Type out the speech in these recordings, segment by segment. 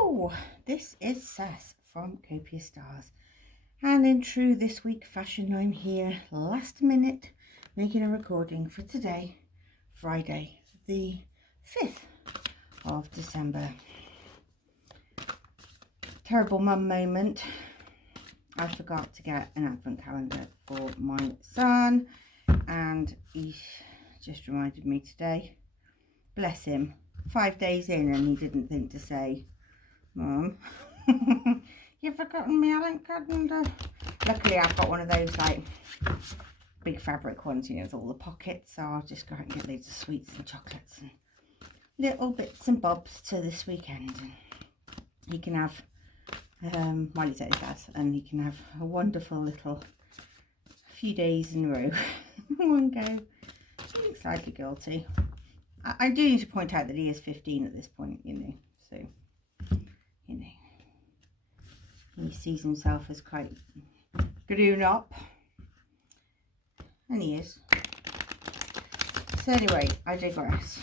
Hello, this is Sass from Copia Stars, and in true this week fashion, I'm here last minute making a recording for today, Friday the 5th of December. Terrible mum moment. I forgot to get an advent calendar for my son, and he just reminded me today. Bless him, 5 days in and he didn't think to say, Mum, you've forgotten me advent calendar. Luckily I've got one of those like big fabric ones, you know, with all the pockets, so I'll just go out and get loads of sweets and chocolates and little bits and bobs to this weekend, and he can have while he's at his dad's, and he can have a wonderful little few days in a row in one go. Feeling slightly guilty. I do need to point out that he is 15 at this point, you know, so, you know, he sees himself as quite grown up, and he is. So anyway, I digress.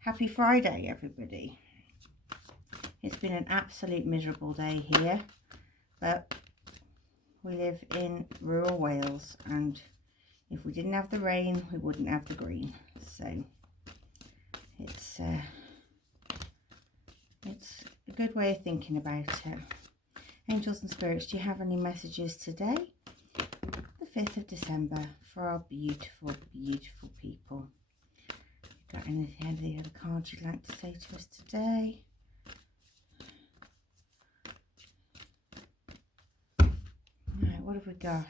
Happy Friday, everybody. It's been an absolute miserable day here, but we live in rural Wales, and if we didn't have the rain, we wouldn't have the green. So it's a good way of thinking about it. Angels and spirits, do you have any messages today, the 5th of December, for our beautiful, beautiful people? Got any other cards you'd like to say to us today? Right, what have we got?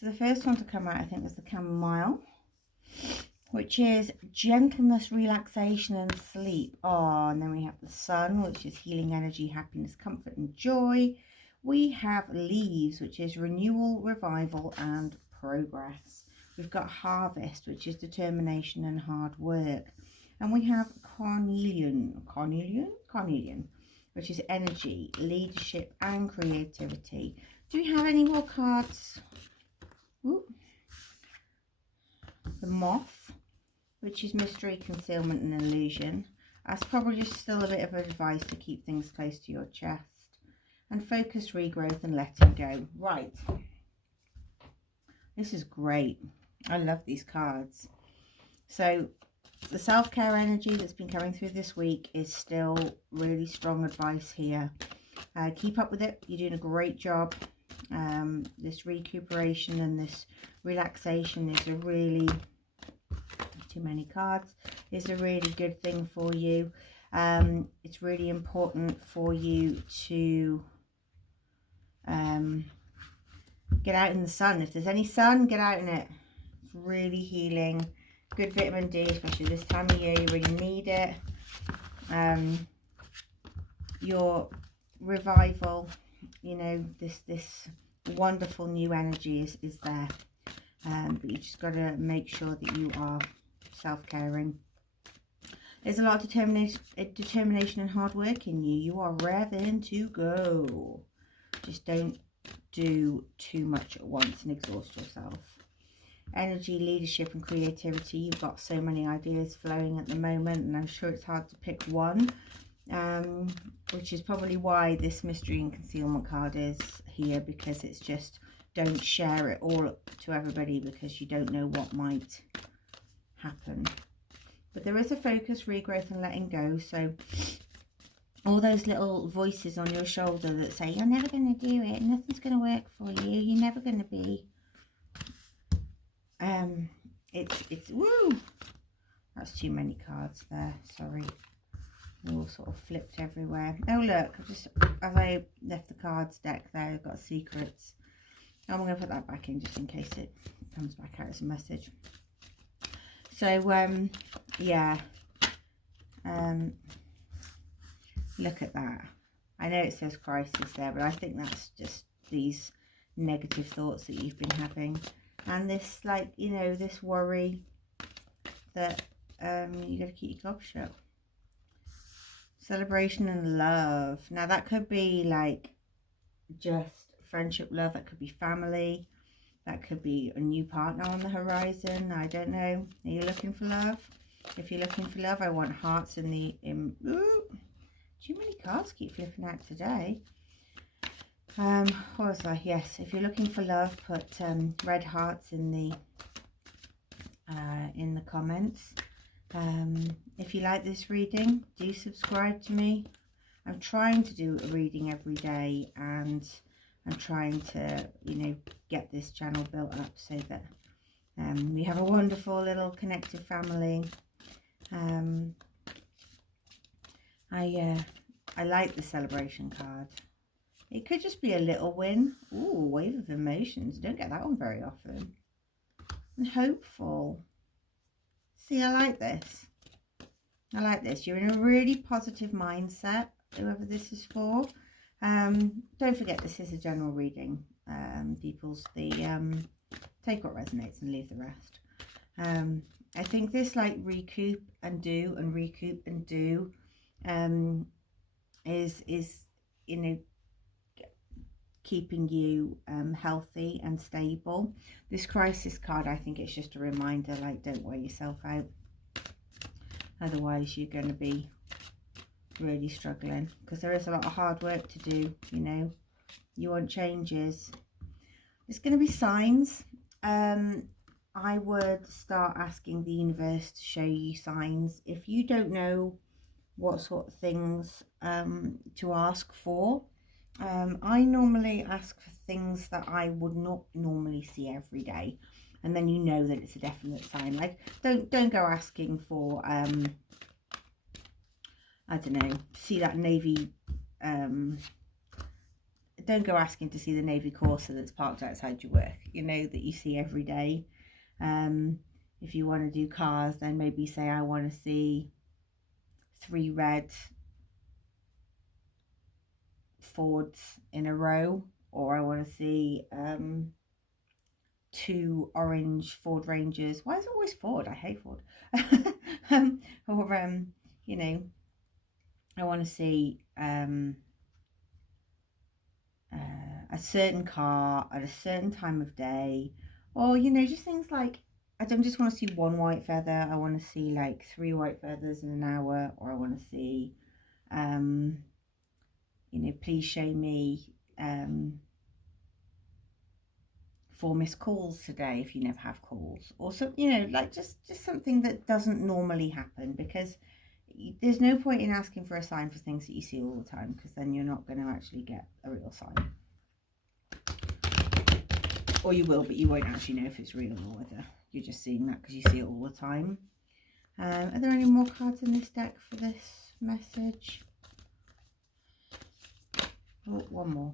So the first one to come out, I think, was the chamomile, which is gentleness, relaxation and sleep. Oh, and then we have the sun, which is healing energy, happiness, comfort and joy. We have leaves, which is renewal, revival and progress. We've got harvest, which is determination and hard work. And we have carnelian, which is energy, leadership and creativity. Do we have any more cards? Ooh. The moth, which is mystery, concealment and illusion. That's probably just still a bit of advice to keep things close to your chest. And focus, regrowth and letting go. Right. This is great. I love these cards. So the self-care energy that's been coming through this week is still really strong advice here. Keep up with it. You're doing a great job. This recuperation and this relaxation is a really, too many cards, is a really good thing for you. It's really important for you to get out in the sun. If there's any sun, get out in it. It's really healing. Good vitamin D, especially this time of year. You really need it. Your revival, you know, this wonderful new energy is there. But you just got to make sure that you are self-caring. There's a lot of determination and hard work in you. You are raring to go. Just don't do too much at once and exhaust yourself. Energy, leadership and creativity. You've got so many ideas flowing at the moment, and I'm sure it's hard to pick one, which is probably why this mystery and concealment card is here, because it's just, don't share it all to everybody because you don't know what might happen. But there is a focus, regrowth and letting go. So all those little voices on your shoulder that say you're never going to do it, nothing's going to work for you, you're never going to be, it's woo, that's too many cards there, sorry, they're all sort of flipped everywhere. Oh look, as I left the cards deck there, I've got secrets. I'm going to put that back in just in case it comes back out as a message. So yeah, look at that. I know it says crisis there, but I think that's just these negative thoughts that you've been having, and this, like, you know, this worry that you got to keep your gob shut. Celebration and love. Now that could be like just friendship, love. That could be family. That could be a new partner on the horizon. I don't know. Are you looking for love? If you're looking for love, I want hearts in the... ooh, too many cards keep flipping out today. What was I? Yes, if you're looking for love, put red hearts in the comments. If you like this reading, do subscribe to me. I'm trying to do a reading every day, and I'm trying to, you know, get this channel built up so that we have a wonderful little connected family. I like the celebration card. It could just be a little win. Ooh, wave of emotions. You don't get that one very often. And hopeful. See, I like this. I like this. You're in a really positive mindset, whoever this is for. Don't forget, this is a general reading. People's take what resonates and leave the rest. I think this, like, recoup and do and recoup and do, is you know, keeping you healthy and stable. This crisis card, I think it's just a reminder, like, don't wear yourself out. Otherwise, you're going to be really struggling, because there is a lot of hard work to do, you know. You want changes. There's going to be signs. I would start asking the universe to show you signs. If you don't know what sort of things to ask for, I normally ask for things that I would not normally see every day, and then you know that it's a definite sign. Like, don't go asking for I don't know, see that navy, don't go asking to see the navy Corsa that's parked outside your work, you know, that you see every day. If you want to do cars, then maybe say, I want to see 3 red Fords in a row, or I want to see 2 orange Ford Rangers. Why is it always Ford? I hate Ford. Or you know, I want to see a certain car at a certain time of day, or, you know, just things like, I don't just want to see 1 white feather. I want to see like 3 white feathers in an hour, or I want to see you know, please show me 4 missed calls today if you never have calls, or so, you know, like just something that doesn't normally happen, because there's no point in asking for a sign for things that you see all the time, because then you're not going to actually get a real sign. Or you will, but you won't actually know if it's real, or whether you're just seeing that because you see it all the time. Are there any more cards in this deck for this message? Oh, one more.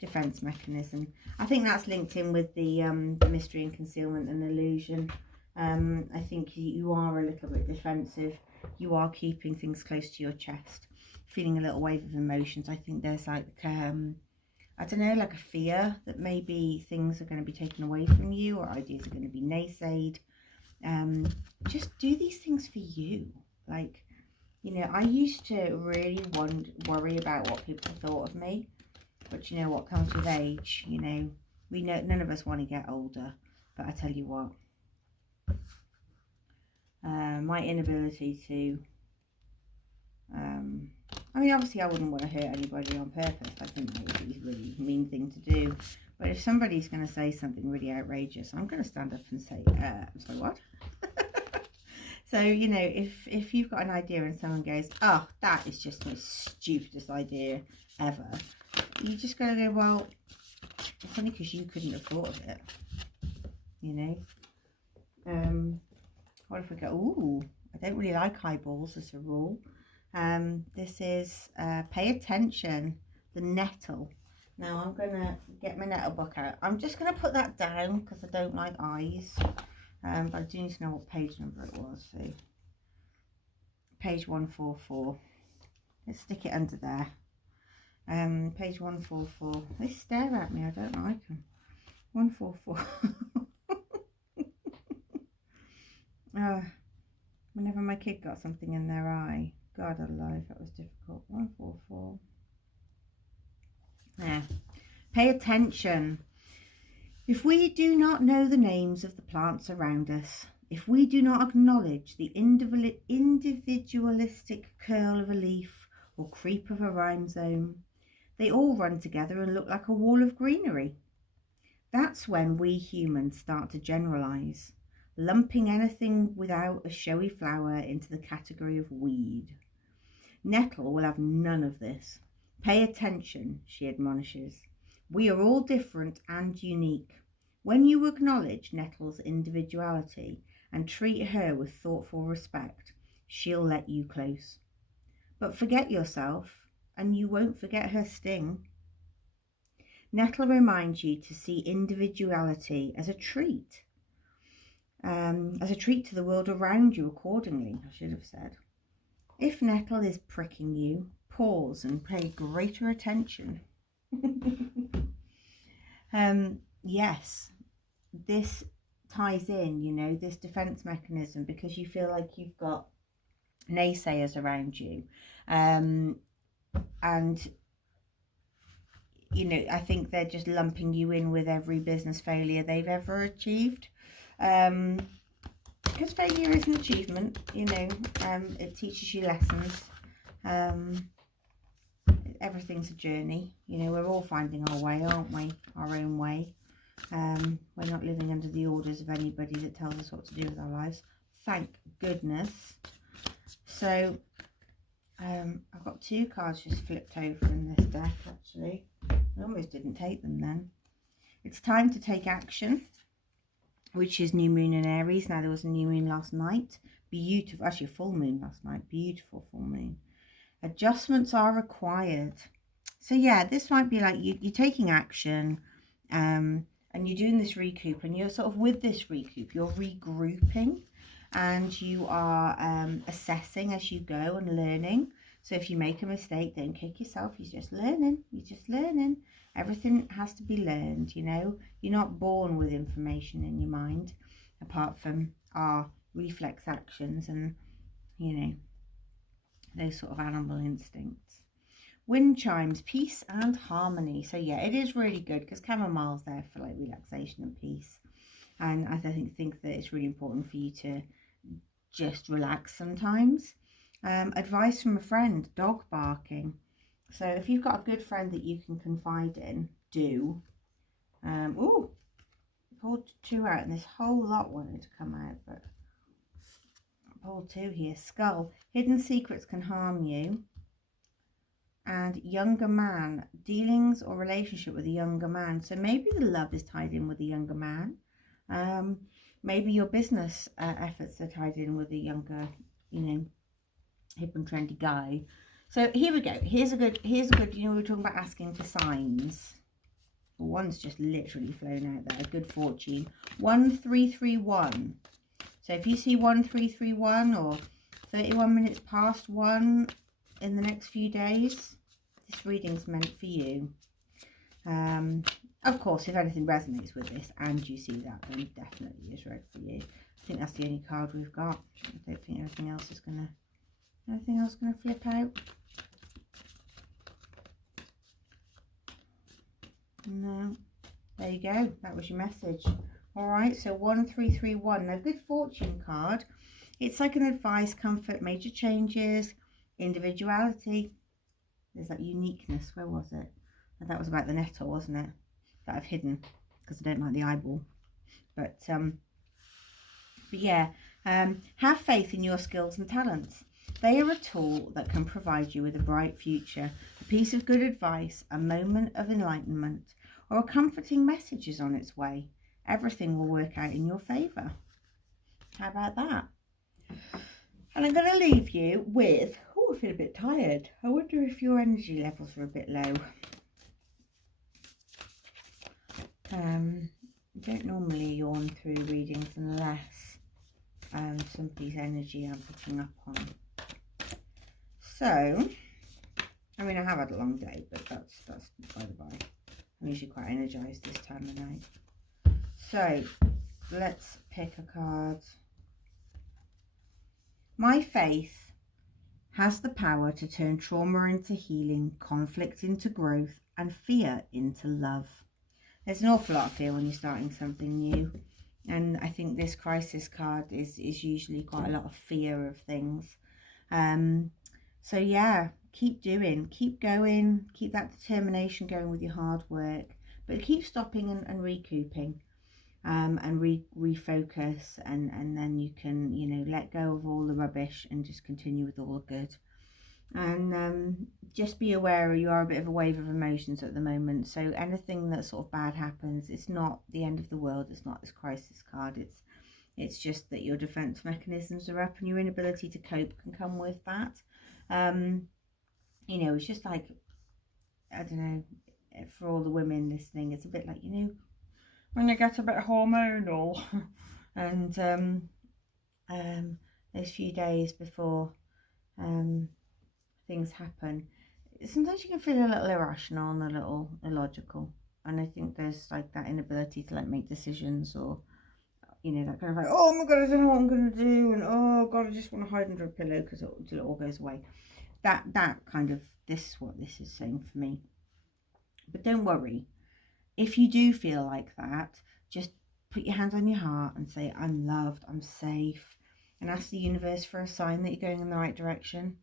Defense mechanism. I think that's linked in with the mystery and concealment and illusion. I think you are a little bit defensive. You are keeping things close to your chest, feeling a little wave of emotions. I think there's like I don't know, like a fear that maybe things are going to be taken away from you, or ideas are going to be naysayed. Just do these things for you. Like, you know, I used to really worry about what people thought of me. But you know what comes with age, you know, we know none of us want to get older. But I tell you what, my inability to, I mean, obviously I wouldn't want to hurt anybody on purpose. I think that would be a really mean thing to do. But if somebody's going to say something really outrageous, I'm going to stand up and say, sorry, what? So, you know, if you've got an idea and someone goes, oh, that is just the stupidest idea ever, you just got to go, well, it's only because you couldn't have thought of it, you know. What if we go, ooh, I don't really like eyeballs as a rule. This is pay attention, the nettle. Now I'm going to get my nettle book out. I'm just going to put that down because I don't like eyes. But I do need to know what page number it was. So page 144. Let's stick it under there. Page 144. They stare at me. I don't like them. 144. Whenever my kid got something in their eye. God alive, that was difficult. 144. Yeah. Pay attention. If we do not know the names of the plants around us, if we do not acknowledge the individualistic curl of a leaf or creep of a rhizome, they all run together and look like a wall of greenery. That's when we humans start to generalize, lumping anything without a showy flower into the category of weed. Nettle will have none of this. Pay attention, she admonishes. We are all different and unique. When you acknowledge Nettle's individuality and treat her with thoughtful respect, she'll let you close. But forget yourself, and you won't forget her sting. Nettle reminds you to see individuality as a treat to the world around you accordingly, I should have said. If Nettle is pricking you, pause and pay greater attention. Yes, this ties in, you know, this defense mechanism, because you feel like you've got naysayers around you. And, you know, I think they're just lumping you in with every business failure they've ever achieved. Because failure is an achievement, you know, it teaches you lessons. Everything's a journey, you know, we're all finding our way, aren't we? Our own way. We're not living under the orders of anybody that tells us what to do with our lives. Thank goodness. So, I've got 2 cards just flipped over in this deck, actually. I almost didn't take them then. It's time to take action, which is new moon in Aries. Now, there was a new moon last night. Beautiful, actually a full moon last night. Beautiful full moon. Adjustments are required. So yeah, this might be like you're taking action, and you're doing this recoup, and you're sort of with this recoup, you're regrouping, and you are assessing as you go and learning. So if you make a mistake, don't kick yourself. You're just learning. You're just learning. Everything has to be learned, you know. You're not born with information in your mind, apart from our reflex actions and, you know, those sort of animal instincts. Wind chimes, peace and harmony. So yeah, it is really good because chamomile's there for like relaxation and peace. And I think that it's really important for you to just relax sometimes. Advice from a friend, dog barking. So if you've got a good friend that you can confide in, do. Ooh, pulled 2 out, and this whole lot wanted to come out, but I pulled 2 here. Skull, hidden secrets can harm you. And younger man, dealings or relationship with a younger man. So maybe the love is tied in with a younger man. Maybe your business efforts are tied in with a younger, you know, hip and trendy guy. So here we go. Here's a good, you know, we were talking about asking for signs. Well, one's just literally flown out there. Good fortune. 1331. So if you see 1331 or 31 minutes past 1 in the next few days, this reading's meant for you. Of course, if anything resonates with this and you see that, then definitely is read for you. I think that's the only card we've got. I don't think anything else is gonna flip out. No. There you go. That was your message. All right. So 1331. Now, good fortune card. It's like an advice, comfort, major changes, individuality. There's that uniqueness. Where was it? And that was about the nettle, wasn't it? That I've hidden because I don't like the eyeball. But yeah. Have faith in your skills and talents. They are a tool that can provide you with a bright future, a piece of good advice, a moment of enlightenment, or a comforting message is on its way. Everything will work out in your favour. How about that? And I'm going to leave you with, oh, I feel a bit tired. I wonder if your energy levels are a bit low. I don't normally yawn through readings unless somebody's energy I'm picking up on. So, I mean, I have had a long day, but that's by the by. I'm usually quite energised this time of night. So, let's pick a card. My faith has the power to turn trauma into healing, conflict into growth, and fear into love. There's an awful lot of fear when you're starting something new. And I think this crisis card is usually quite a lot of fear of things. So yeah, keep doing, keep going, keep that determination going with your hard work, but keep stopping and recouping, and refocus, and then you can, you know, let go of all the rubbish and just continue with all the good. And just be aware you are a bit of a wave of emotions at the moment, so anything that sort of bad happens, it's not the end of the world. It's not this crisis card. It's just that your defense mechanisms are up, and your inability to cope can come with that. You know, it's just like, I don't know, for all the women listening, it's a bit like, you know, when they get a bit hormonal and those few days before things happen, sometimes you can feel a little irrational and a little illogical, and I think there's like that inability to like make decisions, or you know, that kind of like, oh my god, I don't know what I'm gonna do, and oh god, I just want to hide under a pillow because until it all goes away. That kind of, this is what this is saying for me. But don't worry, if you do feel like that, just put your hand on your heart and say, I'm loved, I'm safe, and ask the universe for a sign that you're going in the right direction.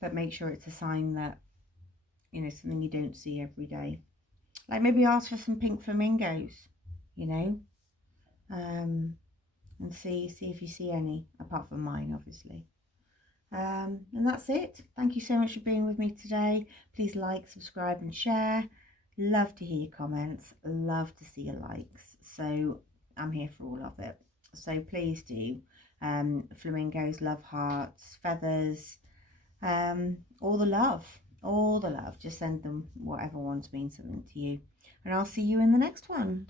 But make sure it's a sign that, you know, something you don't see every day. Like maybe ask for some pink flamingos, you know, and see if you see any, apart from mine, obviously. And that's it. Thank you so much for being with me today. Please like, subscribe and share. Love to hear your comments, love to see your likes, so I'm here for all of it. So please do. Flamingos, love hearts, feathers, all the love. Just send them, whatever ones mean something to you, and I'll see you in the next one.